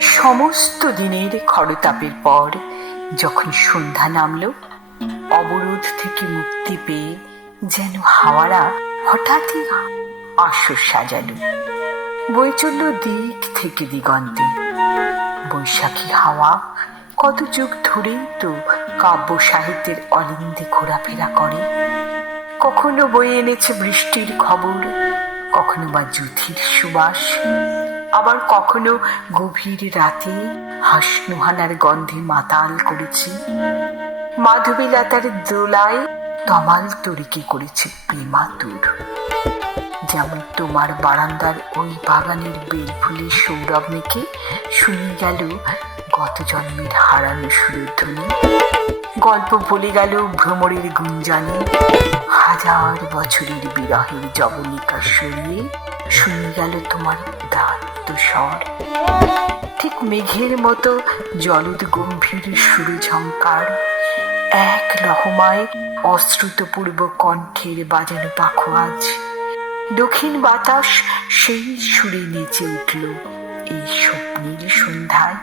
সমস্ত দিনের খরতাপের পর যখন সন্ধ্যা নামল, অবরোধ থেকে মুক্তি পেয়ে যেন হাওয়ারা হঠাৎই আসর সাজালো। বয়ে চলল দিক থেকে দিগন্তে। বৈশাখী হাওয়া কত যুগ ধরেই তো কাব্য সাহিত্যের অলিন্দে ঘোরাফেরা করে। কখনো বয়ে এনেছে বৃষ্টির খবর কখনো বা যুথির সুবাস, আবার কখনো গভীর রাতে হাসনুহানার গন্ধে মাতাল করেছে। মাধবীলতার দোলায় তমাল তরিকে করেছে প্রেমাতুর যেমন তোমার বারান্দার ওই বাগানের বেল ফুলের সৌরভ মেখে শুনে গেল গত জন্মের হারানো সুরধ্বনি গল্প বলে গেল ভ্রমরের গুঞ্জানে। হাজার বছরের বিরহের জবনিকা সরিয়ে শুনে গেল তোমার দাত্ত স্বর। ঠিক মেঘের মতো জলদ গম্ভীর সুরঝঙ্কার এক লহমায় অশ্রুতপূর্ব কণ্ঠের বাজানো পাখো আজ দক্ষিণ বাতাস সেই সুরে নেচে উঠল এই স্বপ্নের সন্ধ্যায়।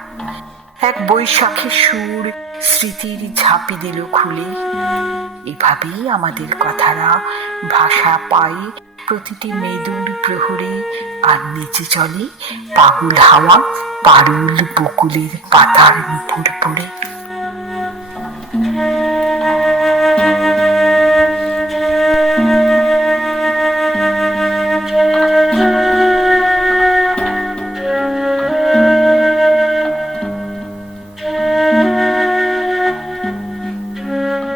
এক বৈশাখী সুর স্মৃতির ঝাঁপি দিল খুলে। এভাবেই আমাদের কথারা ভাষা পায় প্রতিটি মেদুর প্রহরে, আর নিচে চলে পাগুল হাওয়া পারুল বকুলের পাতার উপর পড়ে।